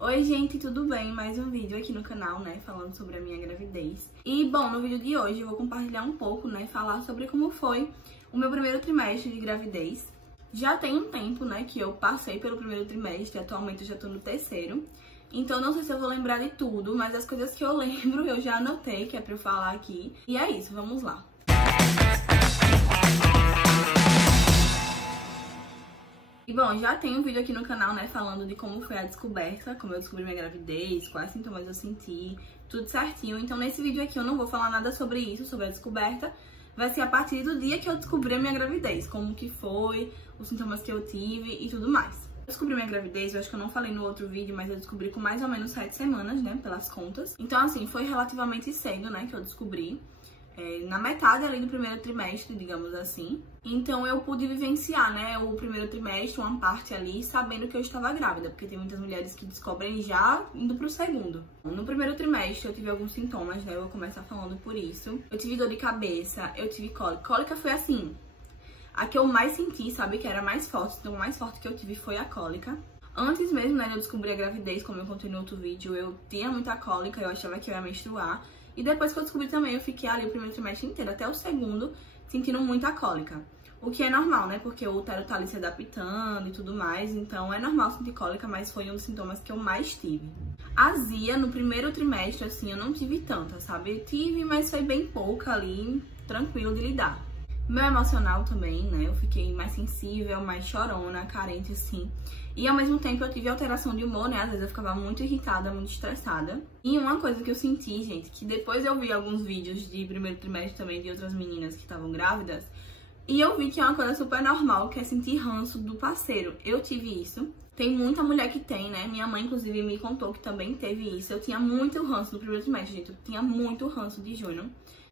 Oi gente, tudo bem? Mais um vídeo aqui no canal, né, falando sobre a minha gravidez. E, bom, no vídeo de hoje eu vou compartilhar um pouco, né, falar sobre como foi o meu primeiro trimestre de gravidez. Já tem um tempo, né, que eu passei pelo primeiro trimestre, atualmente eu já tô no terceiro. Então não sei se eu vou lembrar de tudo, mas as coisas que eu lembro eu já anotei, que é pra eu falar aqui. E é isso, vamos lá. E bom, já tem um vídeo aqui no canal, né, falando de como foi a descoberta, como eu descobri minha gravidez, quais sintomas eu senti, tudo certinho. Então nesse vídeo aqui eu não vou falar nada sobre isso, sobre a descoberta. Vai ser a partir do dia que eu descobri a minha gravidez, como que foi, os sintomas que eu tive e tudo mais. Eu descobri minha gravidez, eu acho que eu não falei no outro vídeo, mas eu descobri com mais ou menos 7 semanas, né, pelas contas. Então assim, foi relativamente cedo, né, que eu descobri. Na metade ali do primeiro trimestre, digamos assim. Então eu pude vivenciar, né, o primeiro trimestre, uma parte ali, sabendo que eu estava grávida, porque tem muitas mulheres que descobrem já indo pro segundo. No primeiro trimestre eu tive alguns sintomas, né, eu vou começar falando por isso. Eu tive dor de cabeça, eu tive cólica. Cólica foi assim, a que eu mais senti, sabe, que era mais forte, então o mais forte que eu tive foi a cólica. Antes mesmo, né, de eu descobrir a gravidez, como eu contei no outro vídeo, eu tinha muita cólica, eu achava que eu ia menstruar. E depois que eu descobri também, eu fiquei ali o primeiro trimestre inteiro, até o segundo, sentindo muita cólica. O que é normal, né? Porque o útero tá ali se adaptando e tudo mais, então é normal sentir cólica, mas foi um dos sintomas que eu mais tive. Azia, no primeiro trimestre, assim, eu não tive tanta, sabe? Eu tive, mas foi bem pouca ali, tranquilo de lidar. Meu emocional também, né? Eu fiquei mais sensível, mais chorona, carente, assim. E ao mesmo tempo eu tive alteração de humor, né? Às vezes eu ficava muito irritada, muito estressada. E uma coisa que eu senti, gente, que depois eu vi alguns vídeos de primeiro trimestre também de outras meninas que estavam grávidas. E eu vi que é uma coisa super normal, que é sentir ranço do parceiro. Eu tive isso. Tem muita mulher que tem, né? Minha mãe, inclusive, me contou que também teve isso. Eu tinha muito ranço do primeiro trimestre, gente. Eu tinha muito ranço de Júnior.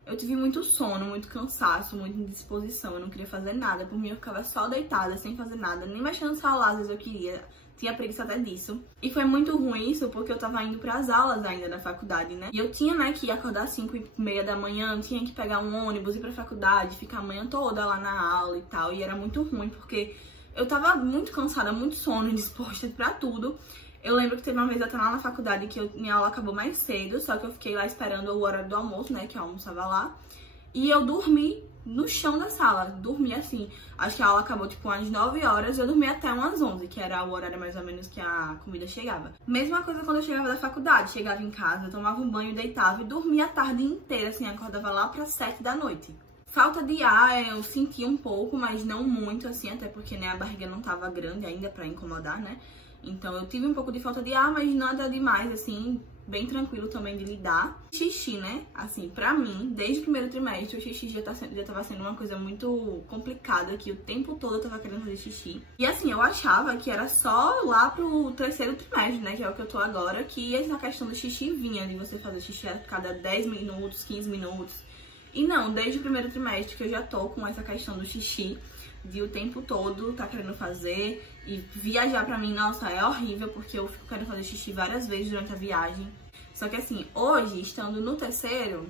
Eu tive muito sono, muito cansaço, muita indisposição, eu não queria fazer nada. Por mim eu ficava só deitada, sem fazer nada, nem mexendo no celular, às vezes eu queria. Tinha preguiça até disso. E foi muito ruim isso, porque eu tava indo pras aulas ainda da faculdade, né? E eu tinha, né, que acordar às 5h30 da manhã, tinha que pegar um ônibus, ir pra faculdade, ficar a manhã toda lá na aula e tal. E era muito ruim, porque eu tava muito cansada, muito sono, indisposta pra tudo. Eu lembro que teve uma vez até lá na faculdade que minha aula acabou mais cedo, só que eu fiquei lá esperando o horário do almoço, né, que eu almoçava lá. E eu dormi no chão da sala, dormi assim, acho que a aula acabou tipo às 9 horas, eu dormi até umas 11, que era o horário mais ou menos que a comida chegava. Mesma coisa quando eu chegava da faculdade, chegava em casa, eu tomava um banho, deitava e dormia a tarde inteira, assim, acordava lá para 7 da noite. Falta de ar, eu senti um pouco, mas não muito, assim, até porque, né, a barriga não tava grande ainda pra incomodar, né. Então eu tive um pouco de falta de ar, mas nada demais, assim, bem tranquilo também de lidar. Xixi, né? Assim, pra mim, desde o primeiro trimestre, o xixi já tava sendo uma coisa muito complicada, que o tempo todo eu tava querendo fazer xixi. E assim, eu achava que era só lá pro terceiro trimestre, né? Que é o que eu tô agora, que essa questão do xixi vinha, de você fazer xixi a cada 10 minutos, 15 minutos. E não, desde o primeiro trimestre que eu já tô com essa questão do xixi, de o tempo todo tá querendo fazer. E viajar pra mim, nossa, é horrível, porque eu fico querendo fazer xixi várias vezes durante a viagem. Só que assim, hoje, estando no terceiro,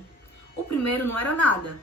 o primeiro não era nada.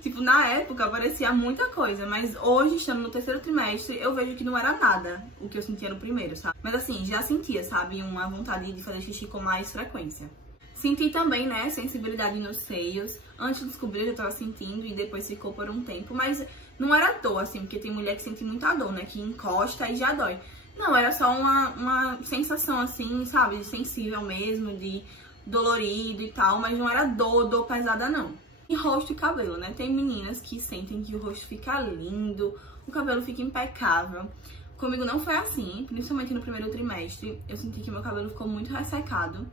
Tipo, na época parecia muita coisa, mas hoje, estando no terceiro trimestre, eu vejo que não era nada o que eu sentia no primeiro, sabe? Mas assim, já sentia, sabe, uma vontade de fazer xixi com mais frequência. Senti também, né, sensibilidade nos seios. Antes de descobrir, eu já tava sentindo e depois ficou por um tempo, mas não era dor, assim, porque tem mulher que sente muita dor, né, que encosta e já dói. Não, era só uma sensação, assim, sabe, de sensível mesmo, de dolorido e tal, mas não era dor pesada, não. E rosto e cabelo, né, tem meninas que sentem que o rosto fica lindo, o cabelo fica impecável. Comigo não foi assim, principalmente no primeiro trimestre, eu senti que meu cabelo ficou muito ressecado.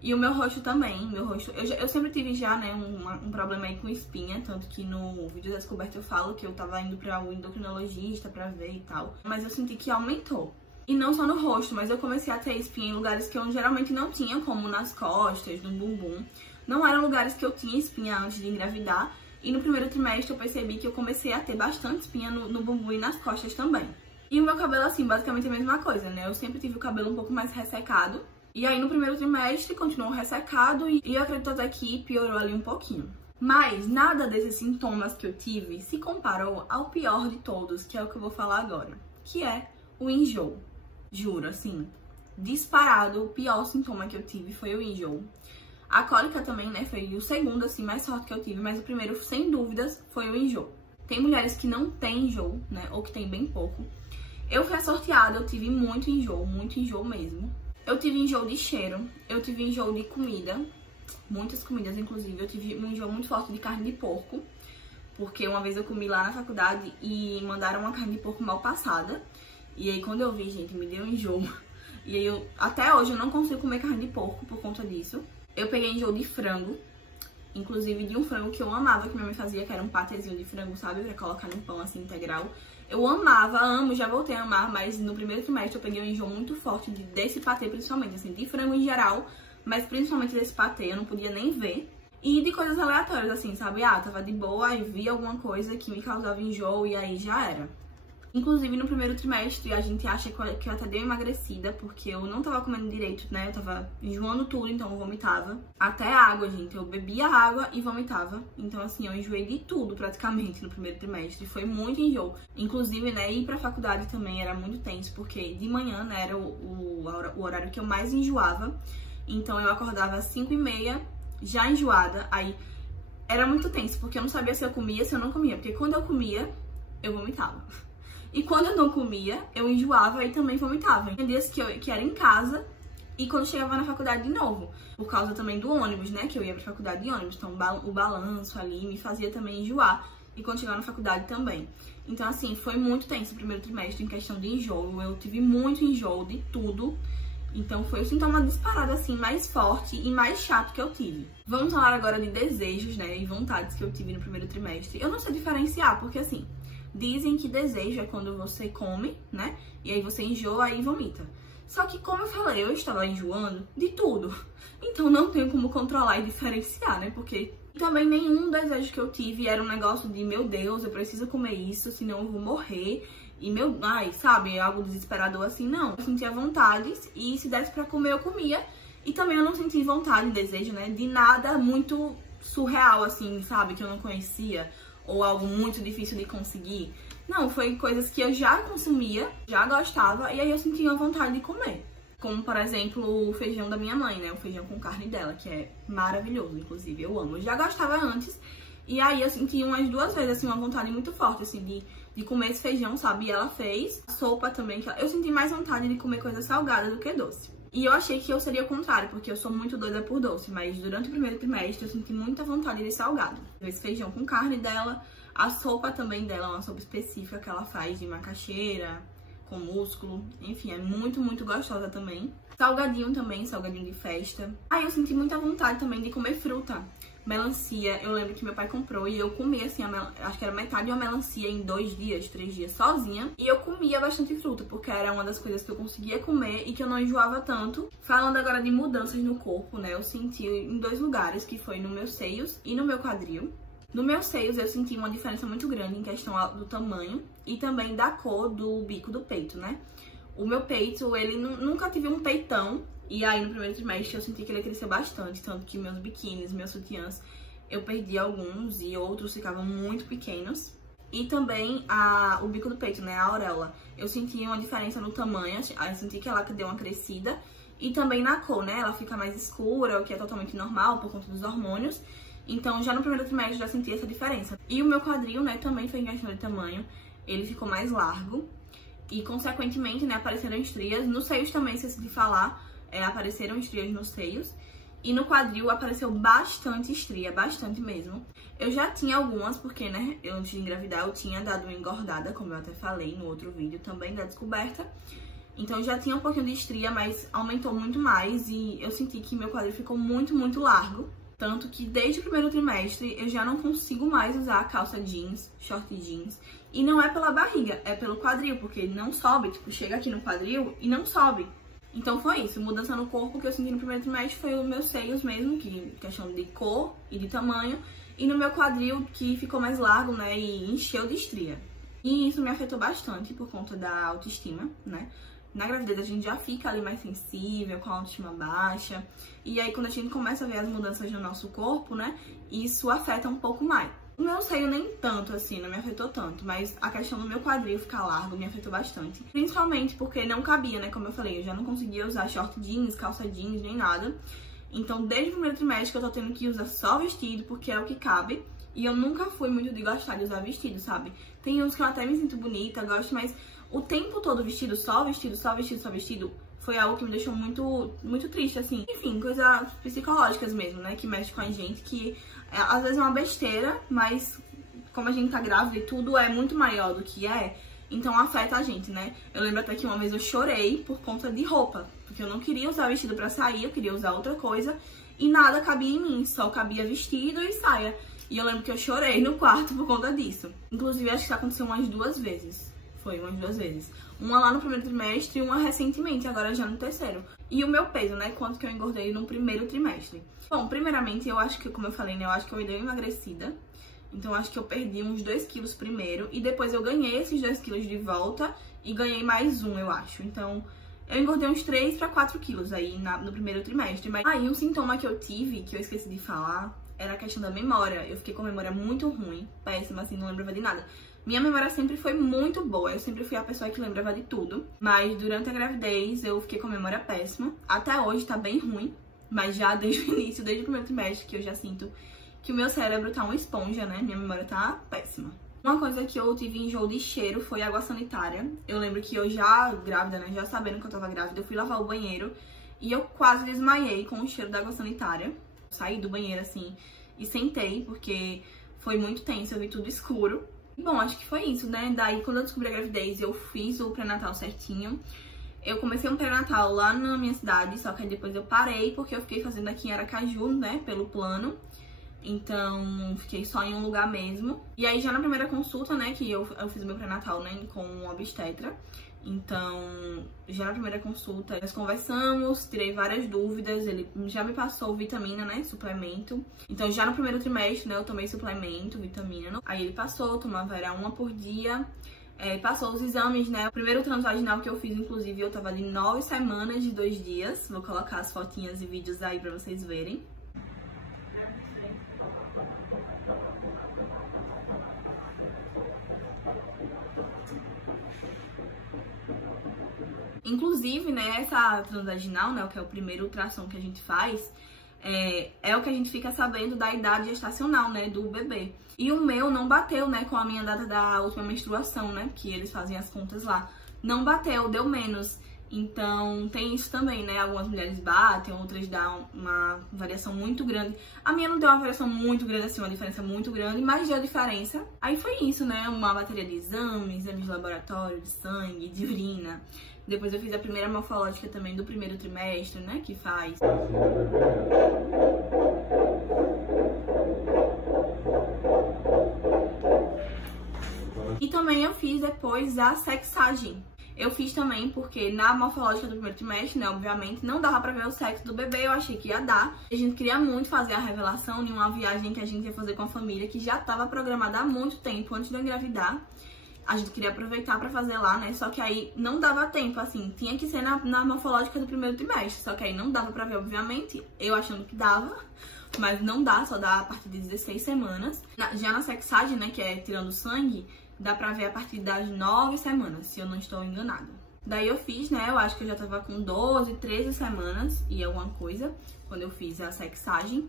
E o meu rosto também, eu sempre tive já, né, um problema aí com espinha, tanto que no vídeo da descoberta eu falo que eu tava indo pra um endocrinologista pra ver e tal, mas eu senti que aumentou. E não só no rosto, mas eu comecei a ter espinha em lugares que eu geralmente não tinha, como nas costas, no bumbum. Não eram lugares que eu tinha espinha antes de engravidar, e no primeiro trimestre eu percebi que eu comecei a ter bastante espinha no bumbum e nas costas também. E o meu cabelo, assim, basicamente a mesma coisa, né, eu sempre tive o cabelo um pouco mais ressecado. E aí no primeiro trimestre continuou ressecado e eu acredito até que piorou ali um pouquinho. Mas nada desses sintomas que eu tive se comparou ao pior de todos, que é o que eu vou falar agora, que é o enjoo. Juro, assim, disparado, o pior sintoma que eu tive foi o enjoo. A cólica também, né, foi o segundo, assim, mais forte que eu tive, mas o primeiro, sem dúvidas, foi o enjoo. Tem mulheres que não têm enjoo, né, ou que tem bem pouco. Eu fui a sorteada, eu tive muito enjoo mesmo. Eu tive enjoo de cheiro, eu tive enjoo de comida, muitas comidas, inclusive. Eu tive um enjoo muito forte de carne de porco, porque uma vez eu comi lá na faculdade e mandaram uma carne de porco mal passada. E aí, quando eu vi, gente, me deu enjoo. E aí, até hoje, eu não consigo comer carne de porco por conta disso. Eu peguei enjoo de frango, inclusive de um frango que eu amava, que minha mãe fazia, que era um patezinho de frango, sabe? Pra colocar no pão, assim, integral. Eu amava, amo, já voltei a amar, mas no primeiro trimestre eu peguei um enjoo muito forte desse patê, principalmente, assim, de frango em geral, mas principalmente desse patê, eu não podia nem ver. E de coisas aleatórias, assim, sabe? Ah, tava de boa e vi alguma coisa que me causava enjoo e aí já era. Inclusive, no primeiro trimestre, a gente acha que eu até dei uma emagrecida, porque eu não tava comendo direito, né? Eu tava enjoando tudo, então eu vomitava. Até água, gente. Eu bebia água e vomitava. Então, assim, eu enjoei de tudo, praticamente, no primeiro trimestre. Foi muito enjoo. Inclusive, né, ir pra faculdade também era muito tenso, porque de manhã, né, era o horário que eu mais enjoava. Então, eu acordava às 5h30, já enjoada. Aí, era muito tenso, porque eu não sabia se eu comia, se eu não comia. Porque quando eu comia, eu vomitava. E quando eu não comia, eu enjoava e também vomitava. Tinha dias que era em casa e quando chegava na faculdade de novo. Por causa também do ônibus, né? Que eu ia pra faculdade de ônibus. Então o balanço ali me fazia também enjoar. E quando chegava na faculdade também. Então assim, foi muito tenso o primeiro trimestre em questão de enjoo. Eu tive muito enjoo de tudo. Então foi o sintoma disparado assim, mais forte e mais chato que eu tive. Vamos falar agora de desejos, né? E vontades que eu tive no primeiro trimestre. Eu não sei diferenciar, porque assim... Dizem que desejo é quando você come, né? E aí você enjoa e vomita. Só que, como eu falei, eu estava enjoando de tudo. Então não tenho como controlar e diferenciar, né? Porque também nenhum desejo que eu tive era um negócio de, meu Deus, eu preciso comer isso, senão eu vou morrer. E sabe, algo desesperador assim, não. Eu sentia vontades e se desse pra comer, eu comia. E também eu não senti vontade, desejo, né? De nada muito surreal, assim, sabe? Que eu não conhecia. Ou algo muito difícil de conseguir. Não, foi coisas que eu já consumia, já gostava, e aí eu sentia vontade de comer. Como, por exemplo, o feijão da minha mãe, né? O feijão com carne dela, que é maravilhoso, inclusive, eu amo. Eu já gostava antes, e aí eu senti umas 2 vezes, assim, uma vontade muito forte, assim, de comer esse feijão, sabe? E ela fez. A sopa também, que eu senti mais vontade de comer coisa salgada do que doce. E eu achei que eu seria o contrário, porque eu sou muito doida por doce, mas durante o primeiro trimestre eu senti muita vontade de salgado. Esse feijão com carne dela, a sopa também dela, uma sopa específica que ela faz de macaxeira, com músculo, enfim, é muito, muito gostosa também. Salgadinho também, salgadinho de festa. Aí eu senti muita vontade também de comer fruta. Melancia, eu lembro que meu pai comprou e eu comi assim, acho que era metade de uma melancia em 2 dias, 3 dias, sozinha. E eu comia bastante fruta, porque era uma das coisas que eu conseguia comer e que eu não enjoava tanto. Falando agora de mudanças no corpo, né, eu senti em 2 lugares, que foi no meus seios e no meu quadril. No meus seios eu senti uma diferença muito grande em questão do tamanho e também da cor do bico do peito, né. O meu peito, ele nunca tive um peitão. E aí, no primeiro trimestre, eu senti que ele cresceu bastante, tanto que meus biquínis, meus sutiãs, eu perdi alguns e outros ficavam muito pequenos. E também o bico do peito, né, a auréola. Eu senti uma diferença no tamanho, eu senti que ela deu uma crescida. E também na cor, né, ela fica mais escura, o que é totalmente normal por conta dos hormônios. Então, já no primeiro trimestre, eu já senti essa diferença. E o meu quadril, né, também foi em questão de tamanho, ele ficou mais largo. E, consequentemente, né, apareceram estrias. Nos seios também, esqueci de falar. Apareceram estrias nos seios. E no quadril apareceu bastante estria, bastante mesmo. Eu já tinha algumas, porque, né, eu antes de engravidar eu tinha dado uma engordada, como eu até falei no outro vídeo também da descoberta. Então eu já tinha um pouquinho de estria, mas aumentou muito mais e eu senti que meu quadril ficou muito, muito largo. Tanto que desde o primeiro trimestre eu já não consigo mais usar calça jeans, short jeans. E não é pela barriga, é pelo quadril, porque não sobe, tipo, chega aqui no quadril e não sobe. Então foi isso, mudança no corpo que eu senti no primeiro trimestre foi os meus seios mesmo, que questão de cor e de tamanho, e no meu quadril que ficou mais largo, né, e encheu de estria. E isso me afetou bastante por conta da autoestima, né. Na gravidez a gente já fica ali mais sensível, com a autoestima baixa, e aí quando a gente começa a ver as mudanças no nosso corpo, né, isso afeta um pouco mais. O meu seio nem tanto, assim, não me afetou tanto, mas a questão do meu quadril ficar largo me afetou bastante. Principalmente porque não cabia, né, como eu falei, eu já não conseguia usar short jeans, calça jeans, nem nada. Então, desde o primeiro trimestre que eu tô tendo que usar só vestido, porque é o que cabe. E eu nunca fui muito de gostar de usar vestido, sabe? Tem uns que eu até me sinto bonita, gosto, mas o tempo todo vestido, só vestido, só vestido, só vestido, foi algo que me deixou muito triste, assim. Enfim, coisas psicológicas mesmo, né? Que mexe com a gente, que às vezes é uma besteira, mas como a gente tá grávida e tudo é muito maior do que então afeta a gente, né? Eu lembro até que uma vez eu chorei por conta de roupa, porque eu não queria usar vestido pra sair, eu queria usar outra coisa, e nada cabia em mim, só cabia vestido e saia. E eu lembro que eu chorei no quarto por conta disso. Inclusive, acho que aconteceu umas 2 vezes. Foi, umas 2 vezes. Uma lá no primeiro trimestre e uma recentemente, agora já no terceiro. E o meu peso, né? Quanto que eu engordei no primeiro trimestre. Bom, primeiramente, eu acho que, como eu falei, né? Eu acho que eu dei uma emagrecida. Então, eu acho que eu perdi uns 2 quilos primeiro. E depois eu ganhei esses 2 quilos de volta. E ganhei mais 1, eu acho. Então, eu engordei uns 3 para 4 quilos aí no primeiro trimestre. Mas aí, um sintoma que eu tive, que eu esqueci de falar, era a questão da memória. Eu fiquei com a memória muito ruim, péssima, assim, não lembrava de nada. Minha memória sempre foi muito boa, eu sempre fui a pessoa que lembrava de tudo. Mas durante a gravidez eu fiquei com a memória péssima. Até hoje tá bem ruim, mas já desde o início, desde o primeiro trimestre, que eu já sinto que o meu cérebro tá uma esponja, né? Minha memória tá péssima. Uma coisa que eu tive enjoo de cheiro foi água sanitária. Eu lembro que eu já grávida, né? Já sabendo que eu tava grávida, eu fui lavar o banheiro e eu quase desmaiei com o cheiro da água sanitária. Saí do banheiro, assim, e sentei, porque foi muito tenso, eu vi tudo escuro. E, bom, acho que foi isso, né? Daí, quando eu descobri a gravidez, eu fiz o pré-natal certinho. Eu comecei um pré-natal lá na minha cidade, só que aí depois eu parei, porque eu fiquei fazendo aqui em Aracaju, né, pelo plano. Então, fiquei só em um lugar mesmo. E aí, já na primeira consulta, né, que eu fiz o meu pré-natal, né, com um obstetra. Então, já na primeira consulta, nós conversamos, tirei várias dúvidas, ele já me passou vitamina, né, suplemento. Então, já no primeiro trimestre, né, eu tomei suplemento, vitamina. Aí ele passou, eu tomava era 1 por dia. Passou os exames, né, o primeiro transvaginal que eu fiz, inclusive, eu tava de 9 semanas de 2 dias. Vou colocar as fotinhas e vídeos aí pra vocês verem. Inclusive, né, essa transvaginal, né, o que é o primeiro ultrassom que a gente faz, é o que a gente fica sabendo da idade gestacional, né, do bebê. E o meu não bateu, né, com a minha data da última menstruação, né, que eles fazem as contas lá. Não bateu, deu menos. Então, tem isso também, né, algumas mulheres batem, outras dão uma variação muito grande. A minha não deu uma variação muito grande, assim, uma diferença muito grande, mas deu diferença. Aí foi isso, né, uma bateria de exames de laboratório, de sangue, de urina. Depois eu fiz a primeira morfológica também do primeiro trimestre, né, que faz. E também eu fiz depois a sexagem. Eu fiz também porque na morfológica do primeiro trimestre, né, obviamente, não dava pra ver o sexo do bebê, eu achei que ia dar. A gente queria muito fazer a revelação em uma viagem que a gente ia fazer com a família, que já estava programada há muito tempo, antes de eu engravidar. A gente queria aproveitar pra fazer lá, né? Só que aí não dava tempo, assim. Tinha que ser na morfológica do primeiro trimestre. Só que aí não dava pra ver, obviamente. Eu achando que dava. Mas não dá, só dá a partir de 16 semanas. Já na sexagem, né? Que é tirando sangue, dá pra ver a partir das 9 semanas, se eu não estou enganada. Daí eu fiz, né? Eu acho que eu já tava com 12, 13 semanas e alguma coisa. Quando eu fiz a sexagem.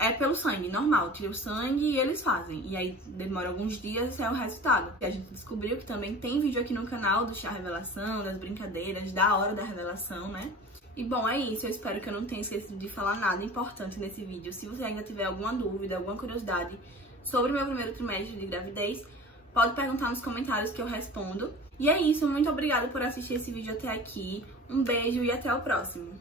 É pelo sangue, normal, tira o sangue e eles fazem. E aí demora alguns dias e sai o resultado. E a gente descobriu que também tem vídeo aqui no canal do chá revelação, das brincadeiras, da hora da revelação, né? E bom, é isso. Eu espero que eu não tenha esquecido de falar nada importante nesse vídeo. Se você ainda tiver alguma dúvida, alguma curiosidade sobre o meu primeiro trimestre de gravidez, pode perguntar nos comentários que eu respondo. E é isso, muito obrigada por assistir esse vídeo até aqui. Um beijo e até o próximo.